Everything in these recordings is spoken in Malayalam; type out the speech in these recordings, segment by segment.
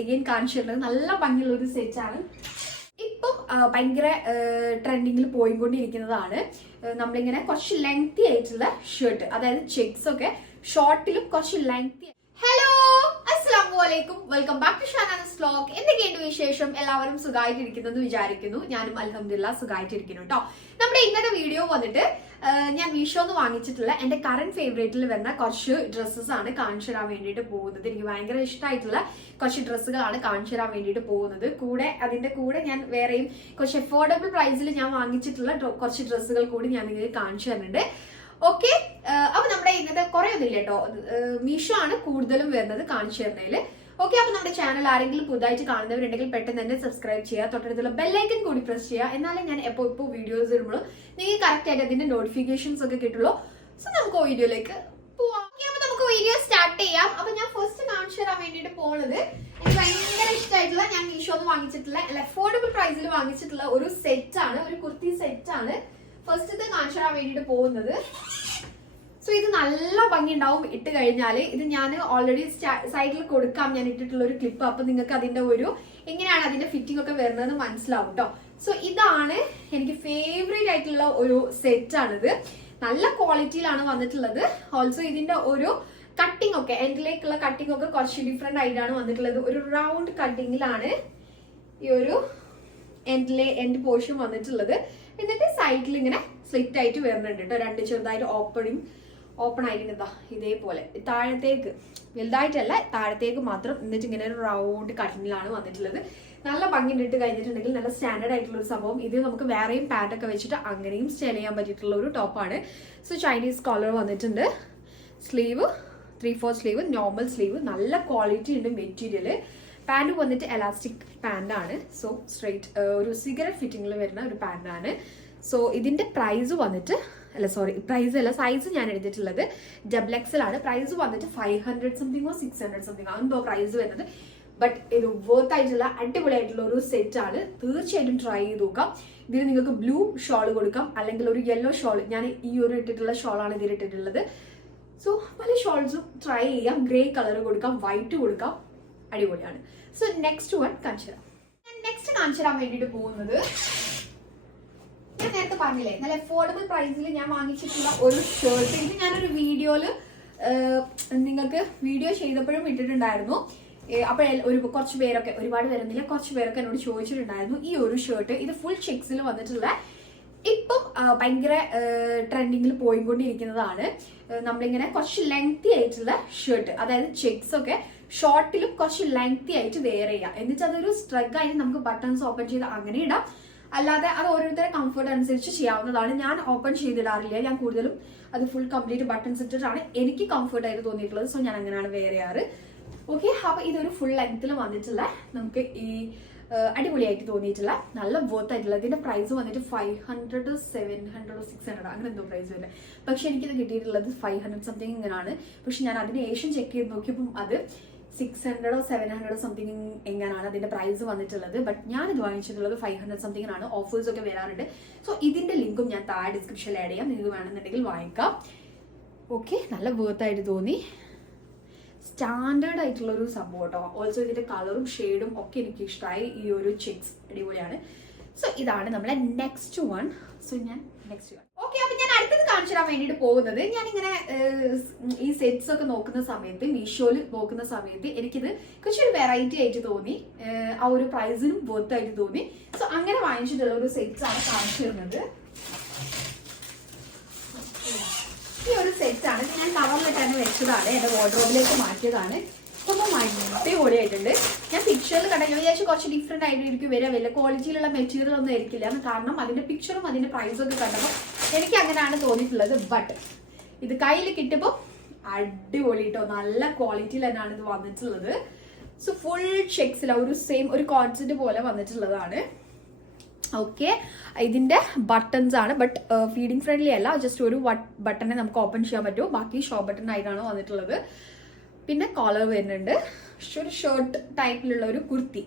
എഗെയിൻ കാണിച്ചിട്ടുള്ളത് നല്ല ഭംഗിയുള്ള ഒരു സെറ്റാണ്. ഇപ്പം ഭയങ്കര ട്രെൻഡിങ്ങിൽ പോയിക്കൊണ്ടിരിക്കുന്നതാണ്. നമ്മളിങ്ങനെ കുറച്ച് ലെങ്തി ആയിട്ടുള്ള ഷർട്ട്, അതായത് ചെക്സ് ഒക്കെ ഷോർട്ടിലും കുറച്ച് ലെങ്തി. ഹലോ, അസ്സലാമലൈക്കും, welcome back to Shanas vlog. എന്തൊക്കെയുണ്ട് വിശേഷം? എല്ലാവരും സുഖമായിട്ടിരിക്കുന്നു വിചാരിക്കുന്നു. ഞാനും അൽഹംദുലില്ലാഹ് സുഖമായിട്ടിരിക്കുന്നു കേട്ടോ. നമ്മുടെ ഇന്നത്തെ വീഡിയോ വന്നിട്ട് ഞാൻ മീഷോന്ന് വാങ്ങിച്ചിട്ടുള്ള എന്റെ കറന്റ് ഫേവറേറ്റിൽ വരുന്ന കുറച്ച് ഡ്രസ്സസ് ആണ് കാണിച്ചു തരാൻ വേണ്ടിയിട്ട് പോകുന്നത്. എനിക്ക് ഭയങ്കര ഇഷ്ടമായിട്ടുള്ള കുറച്ച് ഡ്രസ്സുകളാണ് കാണിച്ചു തരാൻ വേണ്ടിയിട്ട് പോകുന്നത്. അതിന്റെ കൂടെ ഞാൻ വേറെയും കുറച്ച് അഫോർഡബിൾ പ്രൈസിൽ ഞാൻ വാങ്ങിച്ചിട്ടുള്ള കുറച്ച് ഡ്രസ്സുകൾ കൂടി ഞാൻ നിങ്ങൾക്ക് കാണിച്ചു തരുന്നുണ്ട്. ഓക്കെ, അപ്പൊ നമ്മുടെ ഇന്നത്തെ കുറെ ഒന്നുമില്ല കേട്ടോ, മീഷോ ആണ് കൂടുതലും വരുന്നത് കാണിച്ചു തരുന്നതില്. ഓക്കെ, അപ്പൊ നമ്മുടെ ചാനൽ ആരെങ്കിലും പുതുതായിട്ട് കാണുന്നവരുണ്ടെങ്കിൽ പെട്ടെന്ന് തന്നെ സബ്സ്ക്രൈബ് ചെയ്യുക, തൊട്ടടുത്തുള്ള ബെല്ലൈക്കൻ കൂടി പ്രസ് ചെയ്യുക. എന്നാലും ഞാൻ ഇപ്പോൾ വീഡിയോസ് ഇടുമ്പോൾ നിങ്ങൾക്ക് കറക്റ്റ് ആയിട്ട് അതിന്റെ നോട്ടിഫിക്കേഷൻസ് ഒക്കെ കിട്ടുള്ളൂ. സോ നമുക്ക് വീഡിയോയിലേക്ക് പോവാം. അപ്പൊ നമുക്ക് വീഡിയോ സ്റ്റാർട്ട് ചെയ്യാം. അപ്പൊ ഞാൻ ഫസ്റ്റ് കാണിച്ചു തരാൻ വേണ്ടിയിട്ട് പോകുന്നത് എനിക്ക് ഭയങ്കര ഇഷ്ടമായിട്ടുള്ള, ഞാൻ മീഷോന്ന് വാങ്ങിച്ചിട്ടുള്ള അഫോർഡബിൾ പ്രൈസിൽ വാങ്ങിച്ചിട്ടുള്ള ഒരു സെറ്റ് ആണ്, ഒരു കുർത്തി സെറ്റ് ആണ് ഫസ്റ്റ് കാണിച്ചു തരാൻ വേണ്ടിയിട്ട് പോകുന്നത്. സോ ഇത് നല്ല ഭംഗി ഉണ്ടാവും ഇട്ട് കഴിഞ്ഞാല്. ഇത് ഞാൻ ഓൾറെഡി സൈഡിൽ കൊടുക്കാം, ഞാൻ ഇട്ടിട്ടുള്ള ഒരു ക്ലിപ്പ്. അപ്പൊ നിങ്ങൾക്ക് അതിന്റെ എങ്ങനെയാണ് അതിന്റെ ഫിറ്റിംഗ് ഒക്കെ വരുന്നതെന്ന് മനസ്സിലാവും കേട്ടോ. സോ ഇതാണ് എനിക്ക് ഫേവറേറ്റ് ആയിട്ടുള്ള ഒരു സെറ്റ് ആണിത്. നല്ല ക്വാളിറ്റിയിലാണ് വന്നിട്ടുള്ളത്. ഓൾസോ ഇതിന്റെ ഒരു കട്ടിംഗ് ഒക്കെ, എൻഡിലേക്കുള്ള കട്ടിംഗ് ഒക്കെ കുറച്ച് ഡിഫറെന്റ് ആയിട്ടാണ് വന്നിട്ടുള്ളത്. ഒരു റൗണ്ട് കട്ടിങ്ങിലാണ് ഈ ഒരു എൻഡ് പോർഷൻ വന്നിട്ടുള്ളത്. എന്നിട്ട് സൈഡിൽ ഇങ്ങനെ സ്ലിറ്റ് ആയിട്ട് വരുന്നുണ്ട് കേട്ടോ. രണ്ട് ചെറുതായിട്ട് ഓപ്പൺ ആയിരിക്കുന്നതാ ഇതേപോലെ താഴത്തേക്ക്, വലുതായിട്ടല്ല താഴത്തേക്ക് മാത്രം. എന്നിട്ട് ഇങ്ങനെ ഒരു റൗണ്ട് കട്ടിങ്ങിലാണ് വന്നിട്ടുള്ളത്. നല്ല ഭംഗി ഇട്ട് കഴിഞ്ഞിട്ടുണ്ടെങ്കിൽ നല്ല സ്റ്റാൻഡേർഡ് ആയിട്ടുള്ള ഒരു സംഭവം. ഇത് നമുക്ക് വേറെയും പാന്റ് ഒക്കെ വെച്ചിട്ട് അങ്ങനെയും സ്റ്റൈൽ ചെയ്യാൻ പറ്റിയിട്ടുള്ള ഒരു ടോപ്പാണ്. സോ ചൈനീസ് കോളർ വന്നിട്ടുണ്ട്. സ്ലീവ് 3/4 സ്ലീവ്, നോർമൽ സ്ലീവ്, നല്ല ക്വാളിറ്റി ഉണ്ട് മെറ്റീരിയൽ. പാന്റ് വന്നിട്ട് എലാസ്റ്റിക് പാന്റ് ആണ്. സോ സ്ട്രൈറ്റ് ഒരു സിഗരറ്റ് ഫിറ്റിംഗിൽ വരുന്ന ഒരു പാന്റ് ആണ്. സോ ഇതിന്റെ പ്രൈസ് വന്നിട്ട് സൈസ് ഞാൻ എടുത്തിട്ടുള്ളത് XXL ആണ്. പ്രൈസ് വന്നിട്ട് 500 സംതിങ്ങോ 600 സംതിങ്ങോ അതെന്തോ പ്രൈസ് വരുന്നത്. ബട്ട് ഇത് വർത്ത് ആയിട്ടുള്ള അടിപൊളിയായിട്ടുള്ള ഒരു സെറ്റ് ആണ്. തീർച്ചയായിട്ടും ട്രൈ ചെയ്ത് നോക്കാം. ഇതിന് നിങ്ങൾക്ക് ബ്ലൂ ഷോൾ കൊടുക്കാം, അല്ലെങ്കിൽ ഒരു യെല്ലോ ഷോൾ. ഞാൻ ഈ ഒരു ഇട്ടിട്ടുള്ള ഷോളാണ് ഇതിൽ ഇട്ടിട്ടുള്ളത്. സോ പല ഷോൾസും ട്രൈ ചെയ്യാം. ഗ്രേ കളർ കൊടുക്കാം, വൈറ്റ് കൊടുക്കാം, അടിപൊളിയാണ്. സോ നെക്സ്റ്റ് വൺ കാണിച്ചു തരാം. നെക്സ്റ്റ് കാണിച്ചു തരാൻ വേണ്ടിയിട്ട് പോകുന്നത്, ഞാൻ നേരത്തെ പറഞ്ഞില്ലേ നല്ല അഫോർഡബിൾ പ്രൈസിൽ ഞാൻ വാങ്ങിച്ചിട്ടുള്ള ഒരു ഷർട്ട്. ഇത് ഞാനൊരു വീഡിയോയില് നിങ്ങൾക്ക് വീഡിയോ ചെയ്തപ്പോഴും ഇട്ടിട്ടുണ്ടായിരുന്നു. അപ്പോൾ കുറച്ച് പേരൊക്കെ, ഒരുപാട് വരുന്നില്ല, കുറച്ച് പേരൊക്കെ എന്നോട് ചോദിച്ചിട്ടുണ്ടായിരുന്നു ഈ ഒരു ഷർട്ട്. ഇത് ഫുൾ ചെക്സിൽ വന്നിട്ടുള്ള, ഇപ്പം ഭയങ്കര ട്രെൻഡിങ്ങിൽ പോയിക്കൊണ്ടിരിക്കുന്നതാണ്. നമ്മളിങ്ങനെ കുറച്ച് ലെങ്തി ആയിട്ടുള്ള ഷർട്ട്, അതായത് ചെക്സ് ഒക്കെ ഷോർട്ടിലും കുറച്ച് ലെങ്തി ആയിട്ട് വെയർ ചെയ്യാം. എന്നിട്ട് അതൊരു സ്ട്രഗ് ആയിട്ട് നമുക്ക് ബട്ടൺസ് ഓപ്പൺ ചെയ്ത് അങ്ങനെ ഇടാം. അല്ലാതെ അത് ഓരോരുത്തരുടെ കംഫർട്ട് അനുസരിച്ച് ചെയ്യാവുന്നതാണ്. ഞാൻ ഓപ്പൺ ചെയ്തിടാറില്ല, ഞാൻ കൂടുതലും അത് ഫുൾ കംപ്ലീറ്റ് ബട്ടൺസ് ഇട്ടിട്ടാണ് എനിക്ക് കംഫർട്ട് ആയിട്ട് തോന്നിയിട്ടുള്ളത്. സോ ഞാൻ അങ്ങനെയാണ് വെയർ ചെയ്യാറ്. ഓക്കെ, അപ്പൊ ഇതൊരു ഫുൾ ലെങ്ത്തിൽ വന്നിട്ടുള്ള, നമുക്ക് ഈ അടിപൊളിയായിട്ട് തോന്നിയിട്ടുള്ള നല്ല വർത്ത് ആയിട്ടുള്ള. ഇതിന്റെ പ്രൈസ് വന്നിട്ട് 500 700 600 അങ്ങനെ എന്തോ പ്രൈസ് വരുന്നത്. പക്ഷെ എനിക്കിത് കിട്ടിയിട്ടുള്ളത് 500 സംതിങ് ഇങ്ങനെയാണ്. പക്ഷെ ഞാൻ അതിന് ശേഷം ചെക്ക് ചെയ്ത് നോക്കിയപ്പോൾ അത് 600 700 സംതിങ് എങ്ങനെയാണ് അതിന്റെ പ്രൈസ് വന്നിട്ടുള്ളത്. ബട്ട് ഞാനിത് വാങ്ങിച്ചിട്ടുള്ളത് 500 സംതിങ്ങിനാണ്. ഓഫേഴ്സ് ഒക്കെ വരാറുണ്ട്. സോ ഇതിന്റെ ലിങ്കും ഞാൻ താഴെ ഡിസ്ക്രിപ്ഷനിൽ ആഡ് ചെയ്യാം, നിങ്ങൾക്ക് വേണമെന്നുണ്ടെങ്കിൽ വാങ്ങിക്കാം. ഓക്കെ, നല്ല വർത്ത് ആയിട്ട് തോന്നി. സ്റ്റാൻഡേർഡ് ആയിട്ടുള്ള ഒരു സംഭവം കേട്ടോ. ഓൾസോ ഇതിന്റെ കളറും ഷെയ്ഡും ഒക്കെ എനിക്ക് ഇഷ്ടമായി. ഈ ഒരു ചെക്സ് അടിപൊളിയാണ്. സോ ഇതാണ് നമ്മളെ നെക്സ്റ്റ് വൺ. സോ ഞാൻ നെക്സ്റ്റ് വൺ. ഓക്കെ, അപ്പൊ ഞാൻ അടുത്തത് കാണിച്ചു തരാൻ വേണ്ടിയിട്ട് പോകുന്നത്, ഞാനിങ്ങനെ ഈ സെറ്റ്സ് ഒക്കെ നോക്കുന്ന സമയത്ത്, മീഷോയിൽ നോക്കുന്ന സമയത്ത് എനിക്കിത് കുറച്ചൊരു വെറൈറ്റി ആയിട്ട് തോന്നി. ആ ഒരു പ്രൈസിനും വർത്ത് ആയിട്ട് തോന്നി. സോ അങ്ങനെ വാങ്ങിച്ചിട്ടുള്ള ഒരു സെറ്റ്സ് ആണ് കാണിച്ചു തരുന്നത്. ഈ ഒരു സെറ്റ് ആണ്. ഞാൻ കവറിലിട്ടാണ് വെച്ചതാണ്, എന്റെ വാർഡ്രോബിലേക്ക് മാറ്റിയതാണ്. ഇപ്പം അടിപൊളിയായിട്ടുണ്ട്. ഞാൻ പിക്ചറിൽ കണ്ടെങ്കിൽ വിചാരിച്ചു കുറച്ച് ഡിഫറെന്റ് ആയിട്ട് വരിക, വലിയ ക്വാളിറ്റിയിലുള്ള മെറ്റീരിയൽ ഒന്നും ആയിരിക്കില്ല. കാരണം അതിന്റെ പിക്ചറും അതിന്റെ പ്രൈസും ഒക്കെ കണ്ടപ്പോൾ എനിക്ക് അങ്ങനെയാണ് തോന്നിയിട്ടുള്ളത്. ബട്ട് ഇത് കയ്യിൽ കിട്ടുമ്പോൾ അടിപൊളി കേട്ടോ, നല്ല ക്വാളിറ്റിയിൽ തന്നെയാണ് ഇത് വന്നിട്ടുള്ളത്. സോ ഫുൾ ചെക്സിൽ ഒരു സെയിം ഒരു കോൺസെപ്റ്റ് പോലെ വന്നിട്ടുള്ളതാണ്. ഓക്കെ, ഇതിന്റെ ബട്ടൺസ് ആണ്, ബട്ട് ഫീഡിങ് ഫ്രണ്ട്ലി അല്ല. ജസ്റ്റ് ഒരു ബട്ടനെ നമുക്ക് ഓപ്പൺ ചെയ്യാൻ പറ്റുമോ, ബാക്കി ഷോ ബട്ടൺ ആയിട്ടാണ് വന്നിട്ടുള്ളത്. പിന്നെ കോളർ വരുന്നുണ്ട്. ഒരു ഷർട്ട് ടൈപ്പിലുള്ള ഒരു കുർത്തി,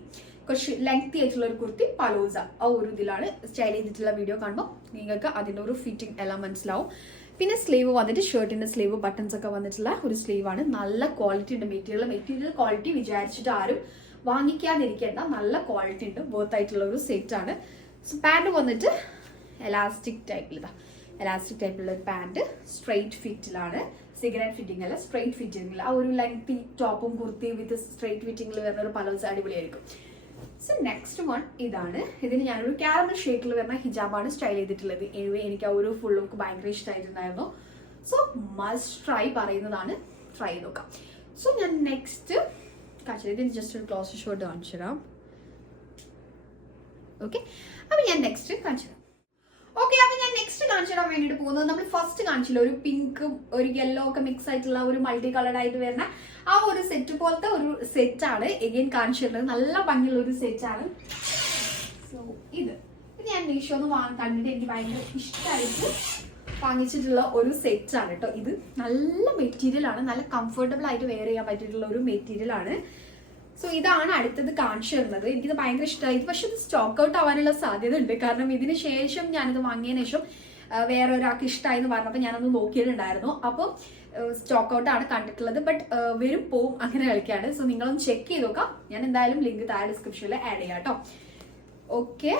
കുറച്ച് ലെങ്തി ആയിട്ടുള്ള ഒരു കുർത്തി, പലോസ ആ ഒരു ഇതിലാണ് സ്റ്റൈൽ ചെയ്തിട്ടുള്ള. വീഡിയോ കാണുമ്പോൾ നിങ്ങൾക്ക് അതിന്റെ ഒരു ഫിറ്റിംഗ് എല്ലാം മനസ്സിലാവും. പിന്നെ സ്ലീവ് വന്നിട്ട് ഷർട്ടിന്റെ സ്ലീവ് ബട്ടൺസ് ഒക്കെ വന്നിട്ടുള്ള ഒരു സ്ലീവാണ്. നല്ല ക്വാളിറ്റി ഉണ്ട് മെറ്റീരിയൽ ക്വാളിറ്റി വിചാരിച്ചിട്ട് ആരും വാങ്ങിക്കാതിരിക്കേണ്ട, നല്ല ക്വാളിറ്റി ഉണ്ട്, വർത്ത് ആയിട്ടുള്ള ഒരു സെറ്റ് ആണ്. സോ പാൻറ് വന്നിട്ട് എലാസ്റ്റിക് ടൈപ്പിലുള്ള ഒരു പാൻറ്, സ്ട്രെയിറ്റ് ഫിറ്റിലാണ്, സിഗരറ്റ് ഫിറ്റിംഗ് അല്ല, സ്ട്രെയിറ്റ് ഫിറ്റിംഗിൽ ആ ഒരു ലെങ്തി ടോപ്പും കുർത്തിയും വിത്ത് സ്ട്രെയിറ്റ് ഫിറ്റിംഗിൽ വരുന്ന ഒരു പലോസ് അടിപൊളിയായിരിക്കും. സോ നെക്സ്റ്റ് വൺ ഇതാണ്. ഇതിന് ഞാനൊരു കാരമൽ ഷേക്കിൽ വരുന്ന ഹിജാബാണ് സ്റ്റൈൽ ചെയ്തിട്ടുള്ളത്. എനിക്ക് ആ ഒരു ഫുൾ ലുക്ക് ഭയങ്കര ഇഷ്ടമായിട്ടുണ്ടായിരുന്നു. സോ മസ്റ്റ് ട്രൈ പറയുന്നതാണ്, ട്രൈ ചെയ്ത് നോക്കാം. സോ ഞാൻ നെക്സ്റ്റ് കാണിച്ചത് ഇതിന് ജസ്റ്റ് ഒരു ക്ലോസ് ഷോട്ട് കാണിച്ചു തരാം. ഓക്കെ, അപ്പം ഞാൻ നെക്സ്റ്റ് കാണിച്ചു തരാം. ഓക്കെ, അപ്പൊ ഞാൻ നെക്സ്റ്റ് കാണിച്ചു തരാൻ വേണ്ടിട്ട് പോകുന്നത്, നമ്മൾ ഫസ്റ്റ് കാണിച്ചില്ല ഒരു പിങ്കും ഒരു യെല്ലോ ഒക്കെ മിക്സ് ആയിട്ടുള്ള ഒരു മൾട്ടി കളർഡ് ആയിട്ട് വരുന്ന ആ ഒരു സെറ്റ് പോലത്തെ ഒരു സെറ്റ് ആണ് എഗെയിൻ കാണിച്ചിട്ടുള്ളത്. നല്ല ഭംഗിയുള്ള ഒരു സെറ്റ് ആണ്. സോ ഇത് ഞാൻ മീഷോന്ന് കണ്ടിട്ട് എനിക്ക് ഭയങ്കര ഇഷ്ടമായിട്ട് വാങ്ങിച്ചിട്ടുള്ള ഒരു സെറ്റ് ആണ് കേട്ടോ. ഇത് നല്ല മെറ്റീരിയൽ ആണ്, നല്ല കംഫർട്ടബിൾ ആയിട്ട് വെയർ ചെയ്യാൻ പറ്റിയിട്ടുള്ള ഒരു മെറ്റീരിയൽ ആണ്. സോ ഇതാണ് അടുത്തത് കാണിച്ചു തരുന്നത്. എനിക്കിത് ഭയങ്കര ഇഷ്ടമായി. പക്ഷെ ഇത് സ്റ്റോക്ക് ഔട്ട് ആവാനുള്ള സാധ്യത ഉണ്ട്. കാരണം ഇതിന് ശേഷം ഞാനിത് വാങ്ങിയതിനു ശേഷം വേറെ ഒരാൾക്ക് ഇഷ്ടമായി എന്ന് പറഞ്ഞപ്പോൾ ഞാനത് നോക്കിയിട്ടുണ്ടായിരുന്നു. അപ്പോൾ സ്റ്റോക്ക് ഔട്ട് ആണ് കണ്ടിട്ടുള്ളത്. ബട്ട് വരും പോവും അങ്ങനെ കളിക്കാണ്. സോ നിങ്ങളൊന്ന് ചെക്ക് ചെയ്ത് നോക്കാം. ഞാൻ എന്തായാലും ലിങ്ക് താഴെ ഡിസ്ക്രിപ്ഷനിൽ ആഡ് ചെയ്യാം കേട്ടോ. ഓക്കെ,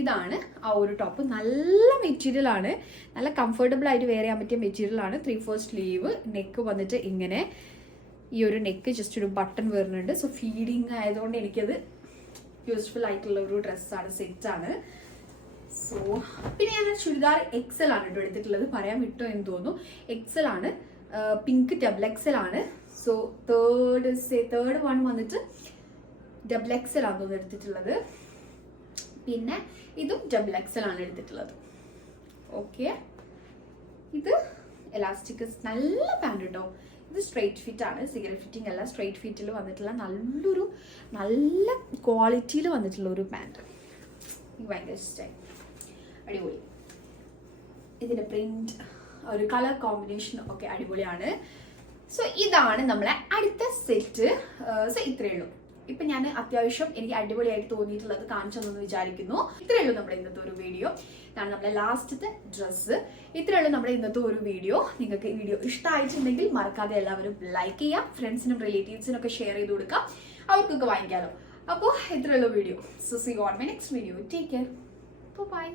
ഇതാണ് ആ ഒരു ടോപ്പ്. നല്ല മെറ്റീരിയൽ ആണ്, നല്ല കംഫർട്ടബിൾ ആയിട്ട് വെയർ ചെയ്യാൻ പറ്റിയ മെറ്റീരിയൽ ആണ്. 3/4 സ്ലീവ്, നെക്ക് വന്നിട്ട് ഇങ്ങനെ, ഈ ഒരു നെക്ക് ജസ്റ്റ് ഒരു ബട്ടൺ വരുന്നുണ്ട്. സോ ഫീഡിങ് ആയതുകൊണ്ട് എനിക്കത് യൂസ്ഫുൾ ആയിട്ടുള്ള ഒരു ഡ്രസ്സാണ്, സെറ്റാണ്. സോ പിന്നെ ഞാൻ ചുരിദാർ എക്സൽ ആണ് കേട്ടോ എടുത്തിട്ടുള്ളത്. പറയാൻ വിട്ടോ എന്ന് തോന്നുന്നു. എക്സൽ ആണ്, പിങ്ക് ഡബിൾ എക്സൽ ആണ്. സോ തേർഡ് വൺ വന്നിട്ട് ഡബിൾ എക്സൽ ആണ് തോന്നുന്നു എടുത്തിട്ടുള്ളത്. പിന്നെ ഇതും ഡബിൾ എക്സൽ ആണ് എടുത്തിട്ടുള്ളത്. ഓക്കെ, ഇത് എലാസ്റ്റിക് നല്ല പാൻറ് കേട്ടോ. ഇത് സ്ട്രെയിറ്റ് ഫിറ്റ് ആണ്, സിഗരറ്റ് ഫിറ്റിംഗ് അല്ല, സ്ട്രെയിറ്റ് ഫിറ്റിൽ വന്നിട്ടുള്ള നല്ല ക്വാളിറ്റിയിൽ വന്നിട്ടുള്ള ഒരു പാൻറ്. എനിക്ക് ഭയങ്കര ഇഷ്ടമായി, അടിപൊളി. ഇതിന്റെ പ്രിന്റ്, ഒരു കളർ കോമ്പിനേഷൻ ഒക്കെ അടിപൊളിയാണ്. സോ ഇതാണ് നമ്മളെ അടുത്ത സെറ്റ്. സോ ഇത്രയേ ഉള്ളൂ. ഇപ്പൊ ഞാൻ അത്യാവശ്യം എനിക്ക് അടിപൊളിയായിട്ട് തോന്നിയിട്ടുള്ളത് കാണിച്ചെന്ന് വിചാരിക്കുന്നു. ഇത്രയേ ഉള്ളൂ നമ്മുടെ ഇന്നത്തെ ഒരു വീഡിയോ. ഇതാണ് നമ്മുടെ ലാസ്റ്റത്തെ ഡ്രസ്സ്. ഇത്രയേ ഉള്ളൂ നമ്മുടെ ഇന്നത്തെ ഒരു വീഡിയോ. നിങ്ങൾക്ക് ഈ വീഡിയോ ഇഷ്ടമായിട്ടുണ്ടെങ്കിൽ മറക്കാതെ എല്ലാവരും ലൈക്ക് ചെയ്യാം, ഫ്രണ്ട്സിനും റിലേറ്റീവ്സിനും ഒക്കെ ഷെയർ ചെയ്ത് കൊടുക്കാം, അവർക്കൊക്കെ വാങ്ങിക്കാമല്ലോ. അപ്പോൾ ഇത്രയേ ഉള്ളൂ video. So see you on my next video. Take care, by.